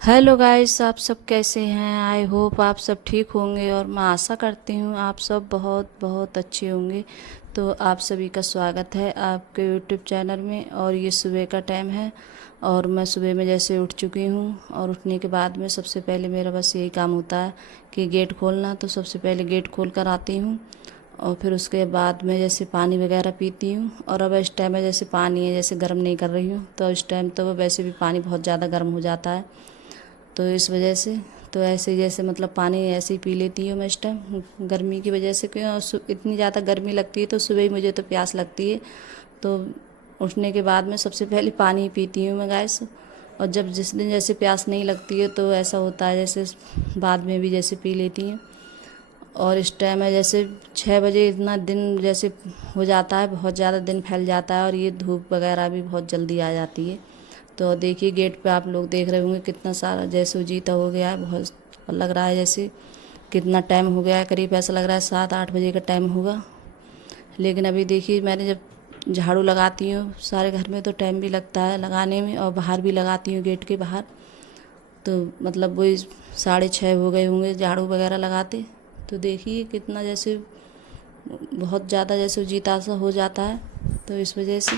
Hello guys, आप सब कैसे हैं। आई होप आप सब ठीक होंगे और मैं आशा करती हूँ आप सब बहुत बहुत अच्छे होंगे। तो आप सभी का स्वागत है आपके यूट्यूब चैनल में। और ये सुबह का टाइम है और मैं सुबह में जैसे उठ चुकी हूँ और उठने के बाद में सबसे पहले मेरा बस यही काम होता है कि गेट खोलना। तो सबसे पहले गेट खोल कर आती हूँ और फिर उसके बाद में जैसे पानी वगैरह पीती हूँ। और अब इस टाइम में जैसे पानी है जैसे गर्म नहीं कर रही हूँ, तो इस टाइम तो वैसे भी पानी बहुत ज़्यादा गर्म हो जाता है, तो इस वजह से तो ऐसे ही जैसे मतलब पानी ऐसे ही पी लेती हूँ मैं इस टाइम गर्मी की वजह से। क्यों इतनी ज़्यादा गर्मी लगती है तो सुबह ही मुझे तो प्यास लगती है। तो उठने के बाद में सबसे पहले पानी ही पीती हूँ मैं गैस। और जब जिस दिन जैसे प्यास नहीं लगती है तो ऐसा होता है जैसे बाद में भी जैसे पी लेती हैं। और इस टाइम है जैसे 6 बजे इतना दिन जैसे हो जाता है, बहुत ज़्यादा दिन फैल जाता है और ये धूप वगैरह भी बहुत जल्दी आ जाती है। तो देखिए गेट पे आप लोग देख रहे होंगे कितना सारा जैसे उजीता हो गया है, बहुत लग रहा है जैसे कितना टाइम हो गया है, करीब ऐसा लग रहा है 7-8 बजे का टाइम होगा। लेकिन अभी देखिए मैंने जब झाड़ू लगाती हूँ सारे घर में तो टाइम भी लगता है लगाने में, और बाहर भी लगाती हूँ गेट के बाहर, तो मतलब वही 6:30 हो गए होंगे झाड़ू वगैरह लगाते। तो देखिए कितना जैसे बहुत ज़्यादा जैसे उजीता सा हो जाता है, तो इस वजह से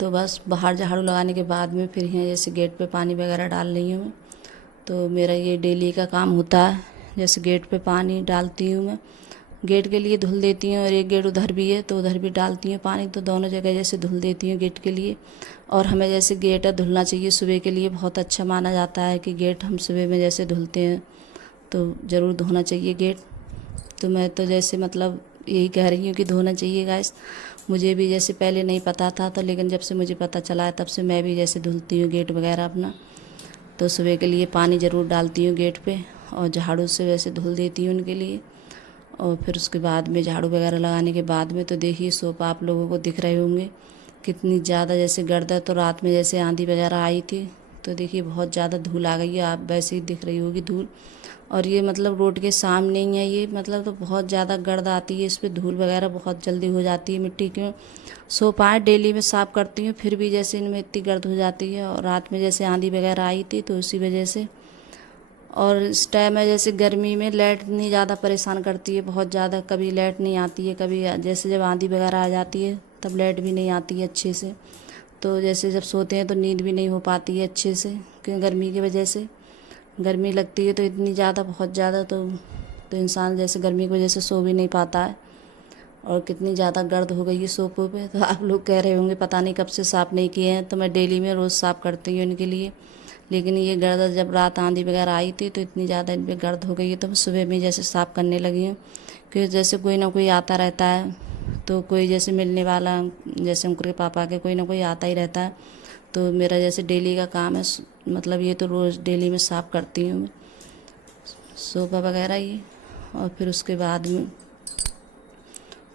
तो बस बाहर झाड़ू लगाने के बाद में फिर यहाँ जैसे गेट पे पानी वगैरह डाल रही हूँ मैं। तो मेरा ये डेली का काम होता है, जैसे गेट पे पानी डालती हूँ मैं, गेट के लिए धुल देती हूँ और एक गेट उधर भी है तो उधर भी डालती हूँ पानी, तो दोनों जगह जैसे धुल देती हूँ गेट के लिए। और हमें जैसे गेट धुलना चाहिए सुबह के लिए, बहुत अच्छा माना जाता है कि गेट हम सुबह में जैसे धुलते हैं तो ज़रूर धोना चाहिए गेट। तो मैं तो जैसे मतलब यही कह रही हूँ कि धोना चाहिए गैस। मुझे भी जैसे पहले नहीं पता था, तो लेकिन जब से मुझे पता चला है तब से मैं भी जैसे धुलती हूँ गेट वगैरह अपना। तो सुबह के लिए पानी ज़रूर डालती हूँ गेट पे और झाड़ू से वैसे धुल देती हूँ उनके लिए। और फिर उसके बाद में झाड़ू वगैरह लगाने के बाद में तो देखिए सोफा आप लोगों को दिख रहे होंगे कितनी ज़्यादा जैसे गर्द है। तो रात में जैसे आंधी वगैरह आई थी तो देखिए बहुत ज़्यादा धूल आ गई है, आप वैसे ही दिख रही होगी धूल। और ये मतलब रोड के सामने ही है ये, मतलब तो बहुत ज़्यादा गर्द आती है, इस पर धूल वगैरह बहुत जल्दी हो जाती है मिट्टी के। सोफा डेली में साफ़ करती हूँ फिर भी जैसे इनमें इतनी गर्द हो जाती है। और रात में जैसे आंधी वगैरह आई थी तो उसी वजह से। और इस टाइम में जैसे गर्मी में लाइट नहीं ज़्यादा परेशान करती है बहुत ज़्यादा, कभी लाइट नहीं आती है, कभी जैसे जब आंधी वगैरह आ जाती है तब लाइट भी नहीं आती है अच्छे से। तो जैसे जब सोते हैं तो नींद भी नहीं हो पाती है अच्छे से, क्योंकि गर्मी की वजह से गर्मी लगती है तो इतनी ज़्यादा बहुत ज़्यादा, तो इंसान जैसे गर्मी की वजह से सो भी नहीं पाता है। और कितनी ज़्यादा गर्द हो गई है सोफों पे। तो आप लोग कह रहे होंगे पता नहीं कब से साफ़ नहीं किए हैं, तो मैं डेली में रोज़ साफ़ करती हूँ इनके लिए। लेकिन ये गर्द जब रात आंधी वगैरह आई थी तो इतनी ज़्यादा इन पर गर्द हो गई है तो मैं सुबह में जैसे साफ़ करने लगी हूँ। क्योंकि जैसे कोई ना कोई आता रहता है, तो कोई जैसे मिलने वाला जैसे उनके पापा के कोई ना कोई आता ही रहता है। तो मेरा जैसे डेली का काम है, मतलब ये तो रोज़ डेली में साफ़ करती हूँ मैं सोफ़ा वगैरह ये। और फिर उसके बाद में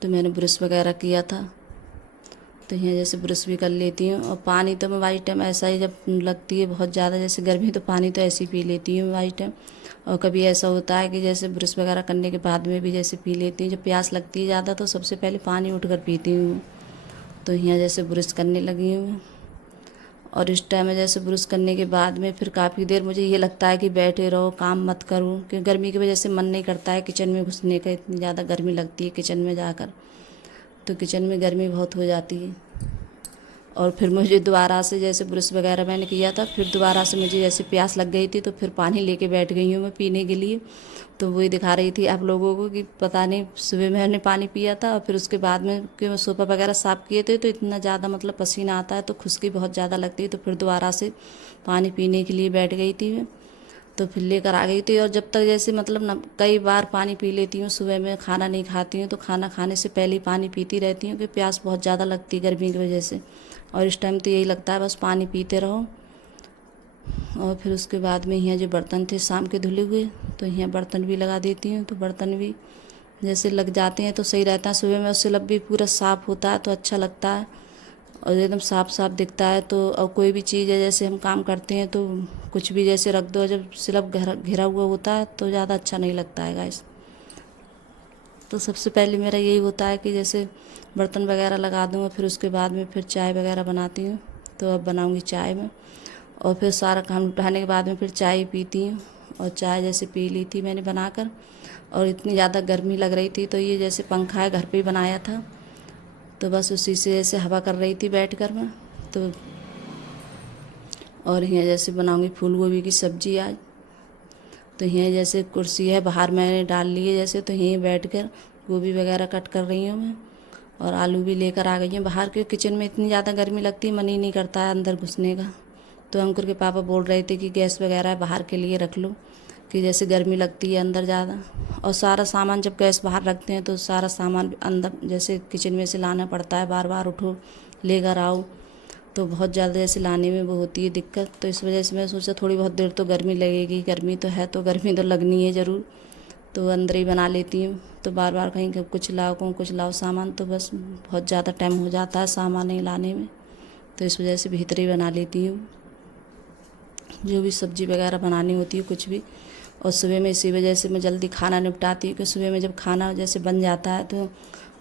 तो मैंने ब्रश वगैरह किया था, तो यहाँ जैसे ब्रश भी कर लेती हूँ। और पानी तो मैं वाइट टाइम ऐसा ही जब लगती है बहुत ज़्यादा जैसे गर्मी तो पानी तो ऐसे ही पी लेती हूँ वाइट टाइम। और कभी ऐसा होता है कि जैसे ब्रश वगैरह करने के बाद में भी जैसे पी लेती हूँ, जब प्यास लगती है ज़्यादा तो सबसे पहले पानी उठ कर पीती हूँ। तो यहाँ जैसे ब्रश करने लगी हूँ। और इस टाइम में जैसे ब्रश करने के बाद में फिर काफ़ी देर मुझे ये लगता है कि बैठे रहो काम मत करूँ, क्योंकि गर्मी की वजह से मन नहीं करता है किचन में घुसने का, इतनी ज़्यादा गर्मी लगती है किचन में जाकर। तो किचन में गर्मी बहुत हो जाती है। और फिर मुझे दोबारा से जैसे ब्रश वगैरह मैंने किया था, फिर दोबारा से मुझे जैसे प्यास लग गई थी तो फिर पानी लेके बैठ गई हूँ मैं पीने के लिए। तो वही दिखा रही थी आप लोगों को कि पता नहीं सुबह मैंने पानी पिया था और फिर उसके बाद में कि मैं सोफा वगैरह साफ़ किए थे तो इतना ज़्यादा मतलब पसीना आता है तो खुश्की बहुत ज़्यादा लगती है, तो फिर दोबारा से पानी पीने के लिए बैठ गई थी मैं। तो फिर लेकर आ गई थी। और जब तक जैसे मतलब न कई बार पानी पी लेती हूँ, सुबह में खाना नहीं खाती हूँ तो खाना खाने से पहले ही पानी पीती रहती हूँ कि प्यास बहुत ज़्यादा लगती है गर्मी की वजह से। और इस टाइम तो यही लगता है बस पानी पीते रहो। और फिर उसके बाद में यहाँ जो बर्तन थे शाम के धुले हुए तो यहाँ बर्तन भी लगा देती हूँ, तो बर्तन भी जैसे लग जाते हैं तो सही रहता है, सुबह में उससे लब भी पूरा साफ़ होता है तो अच्छा लगता है और एकदम साफ साफ दिखता है। तो और कोई भी चीज़ है जैसे हम काम करते हैं तो कुछ भी जैसे रख दो, जब सिर्फ घिरा हुआ होता है तो ज़्यादा अच्छा नहीं लगता है गाइस। तो सबसे पहले मेरा यही होता है कि जैसे बर्तन वगैरह लगा दूँ और फिर उसके बाद में फिर चाय वगैरह बनाती हूँ। तो अब बनाऊँगी चाय में। और फिर सारा काम निपटाने के बाद में फिर चाय पीती हूँ। और चाय जैसे पी ली थी मैंने बनाकर, और इतनी ज़्यादा गर्मी लग रही थी तो ये जैसे पंखा है घर पे ही बनाया था, तो बस उसी से जैसे हवा कर रही थी बैठ कर मैं। तो और यहाँ जैसे बनाऊँगी फूल गोभी की सब्ज़ी आज। तो यहाँ जैसे कुर्सी है बाहर मैंने डाल ली है जैसे, तो यहीं बैठ कर गोभी वगैरह कट कर रही हूँ मैं। और आलू भी लेकर आ गई हूँ बाहर के। किचन में इतनी ज़्यादा गर्मी लगती है, मन ही नहीं करता है अंदर घुसने का। तो अंकुर के पापा बोल रहे थे कि गैस वगैरह बाहर के लिए रख लो, कि जैसे गर्मी लगती है अंदर ज़्यादा। और सारा सामान जब गैस बाहर रखते हैं तो सारा सामान अंदर जैसे किचन में से लाना पड़ता है, बार बार उठो लेकर आओ, तो बहुत ज़्यादा जैसे लाने में वो होती है दिक्कत। तो इस वजह से मैं सोचा थोड़ी बहुत देर तो गर्मी लगेगी, गर्मी तो है तो गर्मी तो लगनी है ज़रूर, तो अंदर ही बना लेती हूँ। तो बार बार कहीं कुछ लाओ कहूँ कुछ लाओ सामान, तो बस बहुत ज़्यादा टाइम हो जाता है सामान नहीं लाने में। तो इस वजह से भीतर ही बना लेती हूँ जो भी सब्ज़ी वगैरह बनानी होती है कुछ भी। और सुबह में इसी वजह से मैं जल्दी खाना निपटाती हूँ कि सुबह में जब खाना जैसे बन जाता है तो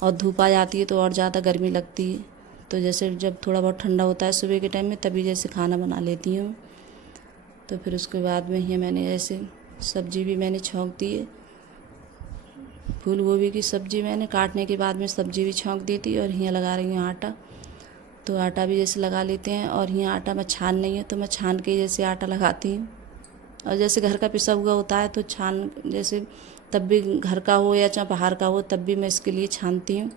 और धूप आ जाती है तो और ज़्यादा गर्मी लगती है। तो जैसे जब थोड़ा बहुत ठंडा होता है सुबह के टाइम में तभी जैसे खाना बना लेती हूँ। तो फिर उसके बाद में ही मैंने जैसे सब्ज़ी भी मैंने छौंक दी है, फूल गोभी की सब्ज़ी मैंने काटने के बाद में सब्ज़ी भी छौंक दी थी। और यहाँ लगा रही हूँ आटा, तो आटा भी जैसे लगा लेते हैं। और यहाँ आटा मैं छान नहीं है तो मैं छान के जैसे आटा लगाती हूँ। और जैसे घर का पिसा हुआ होता है तो छान जैसे तब भी घर का हो या चाहे बाहर का हो तब भी मैं इसके लिए छानती हूँ।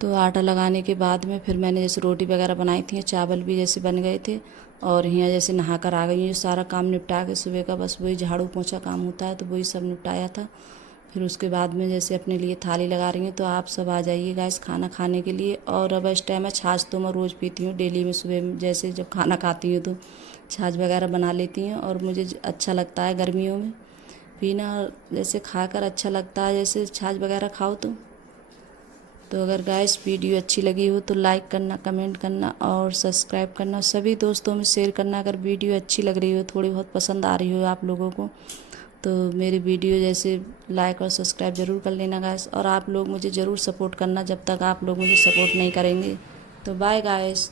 तो आटा लगाने के बाद में फिर मैंने जैसे रोटी वगैरह बनाई थी, चावल भी जैसे बन गए थे। और यहाँ जैसे नहा कर आ गई हूँ, सारा काम निपटा के सुबह का बस वही झाड़ू पोंछा काम होता है तो वही सब निपटाया था। फिर उसके बाद में जैसे अपने लिए थाली लगा रही हूँ। तो आप सब आ जाइए गाइस खाना खाने के लिए। और अब इस टाइम में छाछ तो मैं रोज़ पीती हूँ डेली में, सुबह में जैसे जब खाना खाती हूँ तो छाछ वगैरह बना लेती हूँ। और मुझे अच्छा लगता है गर्मियों में पीना, जैसे खाकर अच्छा लगता है जैसे छाछ वगैरह खाओ तो अगर गाइस वीडियो अच्छी लगी हो तो लाइक करना, कमेंट करना और सब्सक्राइब करना, सभी दोस्तों में शेयर करना। अगर वीडियो अच्छी लग रही हो, थोड़ी बहुत पसंद आ रही हो आप लोगों को, तो मेरी वीडियो जैसे लाइक और सब्सक्राइब ज़रूर कर लेना गाइस। और आप लोग मुझे ज़रूर सपोर्ट करना जब तक आप लोग मुझे सपोर्ट नहीं करेंगे। तो बाय गाइस।